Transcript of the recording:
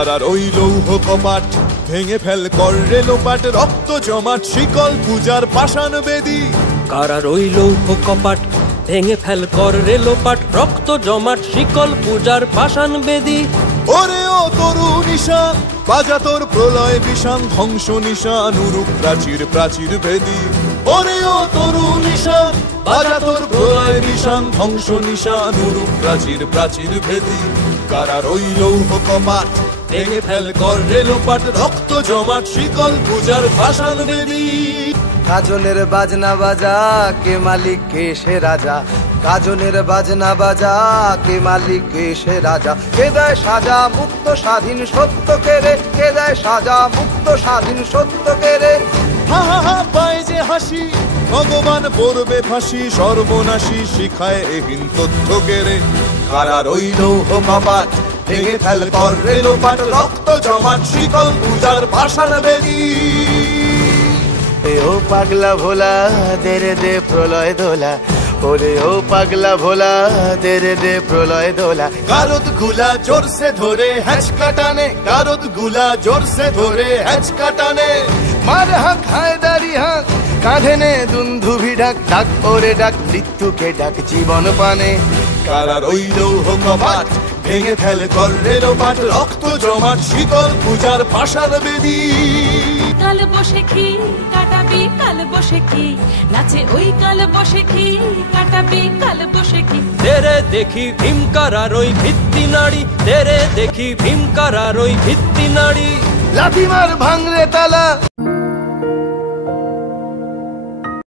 কারার ওই লৌহ কপাট ভেঙে ফেল কর রে লোপাট, রক্ত জমাট শিকল পূজার পাষাণ বেদী। কারার ওই লৌহ কপাট ভেঙে ফেল কর রে লোপাট, রক্ত জমাট শিকল পূজার পাষাণ বেদী। ওরে ও তরু নিশান বাজা তোর প্রলয় বিষান, ধ্বংস নিশান উরুপ প্রাচীর প্রাচীর ভেদী। ওরে ও তরু নিশান বাজা তোর প্রলয় বিষান, ধ্বংস নিশান উরুপ প্রাচীর প্রাচীর ভেদী। কারার ওই লৌহ কপাট ভেঙে ফেল কর রে লোপাট, রক্ত জমাট শিকল পূজার পাষাণ বেদী। গাজনের বাজনা বাজা কে মালিক কে সে রাজা, গাজনের বাজনা বাজা কে মালিক কে সে রাজা। কে দেয় সাজা মুক্ত স্বাধীন সত্য কেড়ে, কে দেয় সাজা মুক্ত স্বাধীন সত্য কেড়ে। হা হা হা পায় যে হাসি ভগবান পড়বে ফাঁসি, সর্বনাশী শিখায় এহীন তথ্য কেড়ে। কারার ওই লৌহ কপাট ভেঙে ফেল কর রে লোপাট, রক্ত জমাট শিকল পূজার পাষাণ বেদী। এ ও পাগলা ভোলা দে রে দে প্রলয় দোলা, ওরে ও পাগলা ভোলা দে রে দে প্রলয় দোলা। গারদ গুলা জোরসে ধরে হ্যাচকা টানে, গারদ গুলা জোরসে ধরে হ্যাচকা টানে। মার হাঁক হায়দারি হাঁক কাঁধে নে দুন্ধুভি ডাক, ডাক ওরে ডাক মৃত্যুকে ডাক জীবন পানে। কারার ওই লৌহ কপাট ভেঙে ফেল কর রে লোপাট, রক্ত জমাট শিকল পূজার পাষাণ বেদী। কাল বসে কি কাটাবি কাল বসে কি, নাচে ওই কাল বসে কি কাটাবি কাল বসে কি। তেরে দেখি ভীমকারার ওই ভিত্তি নাড়ি, তেরে দেখি ভীমকারার ওই ভিত্তি নাড়ি। লাথি মার ভাঙরে তালা